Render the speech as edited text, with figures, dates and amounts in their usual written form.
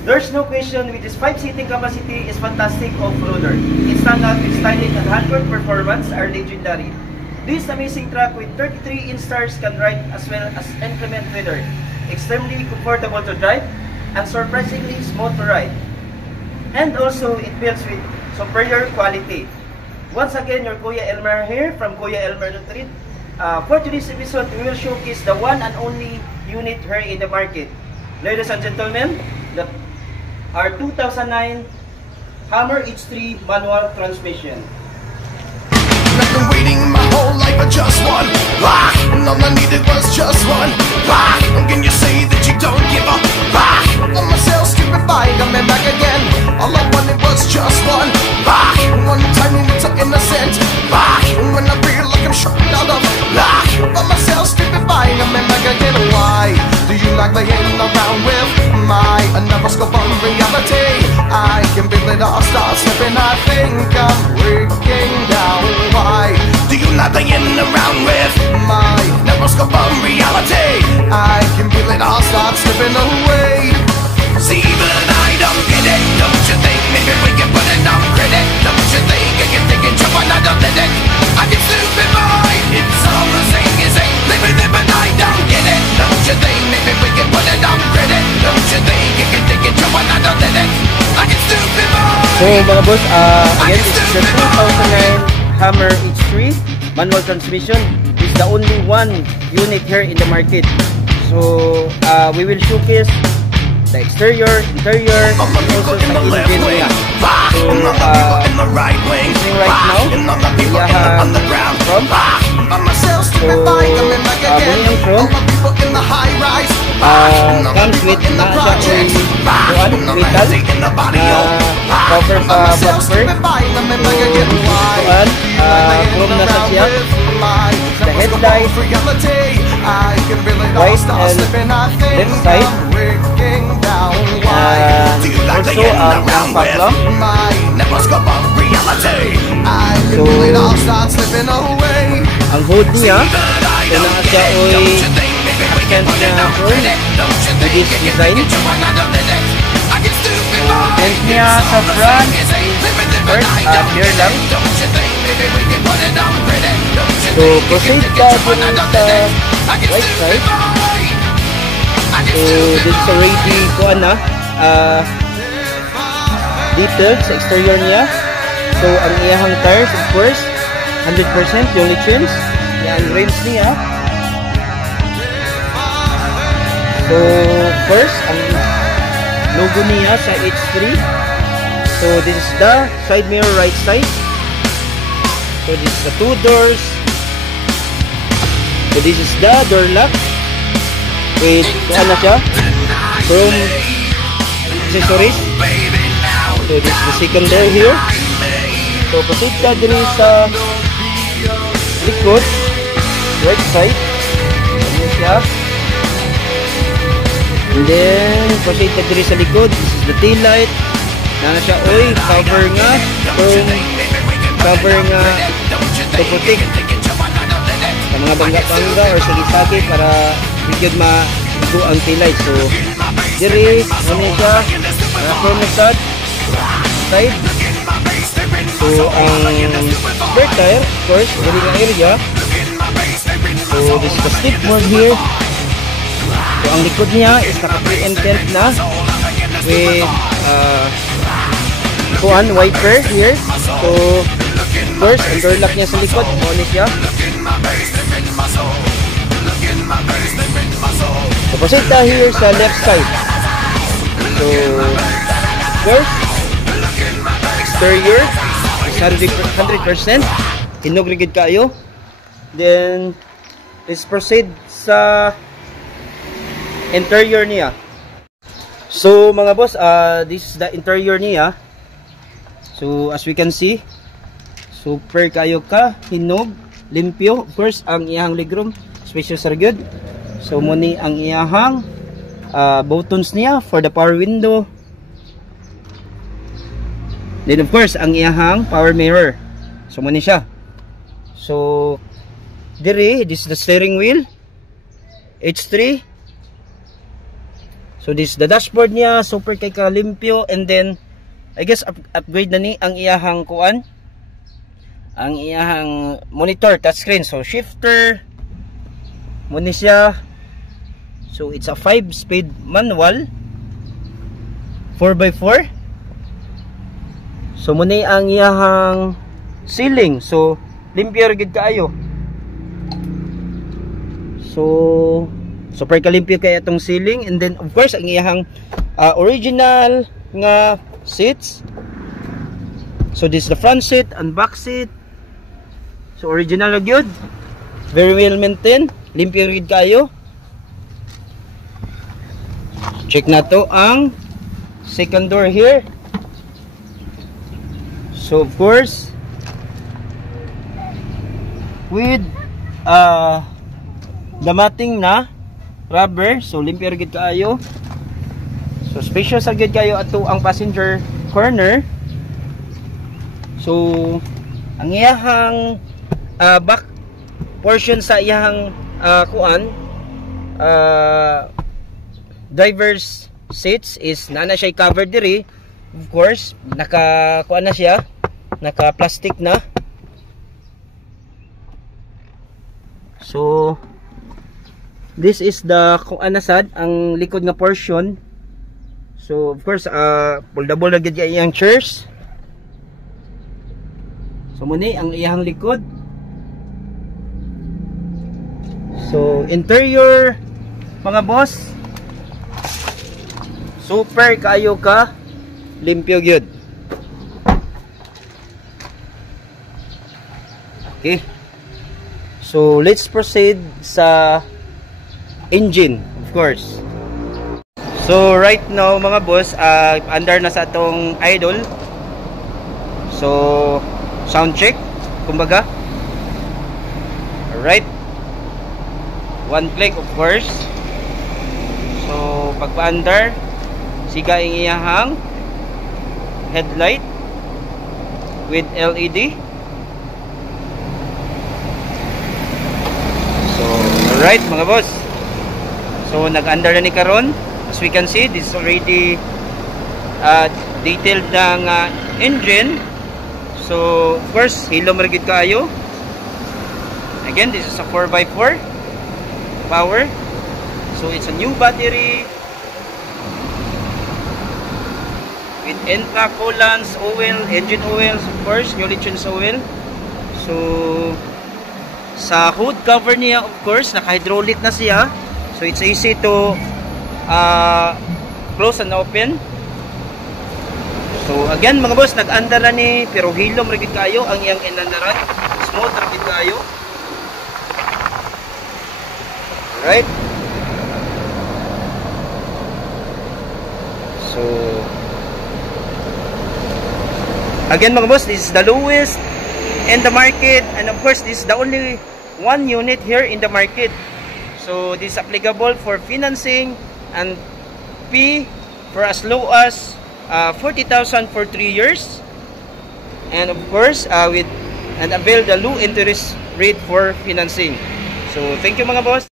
There's no question with this 5-seating capacity is fantastic off-roader. Its standout with styling and handwork performance are legendary. This amazing truck with 33-inch stars can ride as well as inclement weather. Extremely comfortable to drive and surprisingly smooth to ride. And also it builds with superior quality. Once again, your Kuya Elmer here from Kuya Elmer Retreat. For today's episode, we will showcase the one and only unit here in the market. Ladies and gentlemen, our 2009 Hammer H3 manual transmission. I've been waiting my whole life for just one rock, and all I needed was just one rock. Can you say that you don't give a rock? On myself, stupid bike, I'm back again. All I wanted was just one rock. One tiny little innocent rock. When I feel like I'm shot out of luck. On myself, stupid bike, I'm back again. Why do you like playing around with my another scope on reality? I can feel it all start slipping. I think I'm breaking down. Why do you like playing around with my neuroscope on reality? I can feel it all start slipping away. See, but I don't get it. Don't you think maybe we can put it on credit? Don't you think I can take it, jump on, I don't let it. I get stupid boy. It's all the same, you say, living it, but I don't get it. Don't you think maybe we can put it on credit? Don't you think I can take it, jump on, I don't let it. I get stupid boy. So mga boss, again, this is the 2009 Hammer H3 manual transmission. Is the only one unit here in the market. So we will showcase the exterior, interior, and also the engine niya. So using right now, Yamaha from. So Buniyang from comes with na siya kung metal cover sa bumper. Chrome na sa siya. The headlight, right and left side. Also ang fog lamp. So ang hood niya, so na siya oy accent na chrome with this design. And niya sa front first clear lang. So proceed ka dun sa right side. So this is already kuha na detailed sa exterior niya. So ang iyahang tires of course 100% yung trims yan rims niya. So first ang logo niya sa H3. So this is the side mirror right side. So this is the 2 doors. So this is the door lock with ano siya chrome accessories. So this is the second door here. So proceed ka din sa likod right side. Ano siya. And then proceed ka din sa likod. This is the tail light. Nana siya oy cover nga chrome cover nga to protect sa mga bangga-bangga or sagi-sagi para bigyan ma-igo ang tail light. So diri ano siya chrome side. So ang spare tire of course diri nga area. So this is the slip board here. So ang likod niya is naka-pre-tent na with wiper here. So of course ang door lock niya sa likod ano siya. So proceed tayo here sa left side. So first exterior is 100% hinog rigid kayo. Then let's proceed sa interior niya. So mga boss, this is the interior niya. So as we can see, super kayo ka hinog, limpyo. Of course ang iyahang legroom spacious are good. So muni ang iyahang buttons niya for the power window. Then of course ang iyahang power mirror. So muni siya. So diri this is the steering wheel H3. So this the dashboard niya, super kay kalimpyo, and then I guess upgrade na ni ang iyahang kuan, ang iyahang monitor touchscreen. So shifter muna siya. So it's a 5-speed manual 4x4. So muna ang iyahang ceiling. So limpyo gid kaayo. So super kalimpyo kay atong ceiling, and then of course ang iyahang original nga seats. So this is the front seat and back seat. So original na gyud. Very well maintained. Limpyo gid kayo. Check na to ang second door here. So of course with damating na rubber, so limpyo gid kaayo. So spacious agad kayo ato ang passenger corner. So ang iyahang back portion sa iyahang kuan driver's seats is nana siya covered diri. Of course naka kuan na siya, naka plastic na. So this is the kuan na sad ang likod nga portion. So of course foldable na gid iyang chairs. So muni ang iyang likod. So interior mga boss, super kayo ka limpyo gyud. Okay. So let's proceed sa engine, of course. So right now mga boss, under na sa atong idol. So sound check kumbaga. Alright, one click of course. So pagpa-under, siga ang iyahang headlight with LED. So alright mga boss, so nag-under na ni karon. As we can see, this is already detailed ng engine. So of course hilo marigid kaayo. Again, this is a 4x4 power. So it's a new battery with NPAC coolants, oil, engine oils, of course, new Lechon's oil. So sa hood cover niya, of course, naka-hydraulic na siya. So it's easy to close and open. So again mga boss, nag-under na ni pero hilom rigid kayo ang iyang inandaran. Smooth rigid kayo. Right? So again mga boss, this is the lowest in the market, and of course this is the only one unit here in the market. So this is applicable for financing and P for as low as 40,000 for 3 years, and of course with and avail the low interest rate for financing. So thank you mga boss.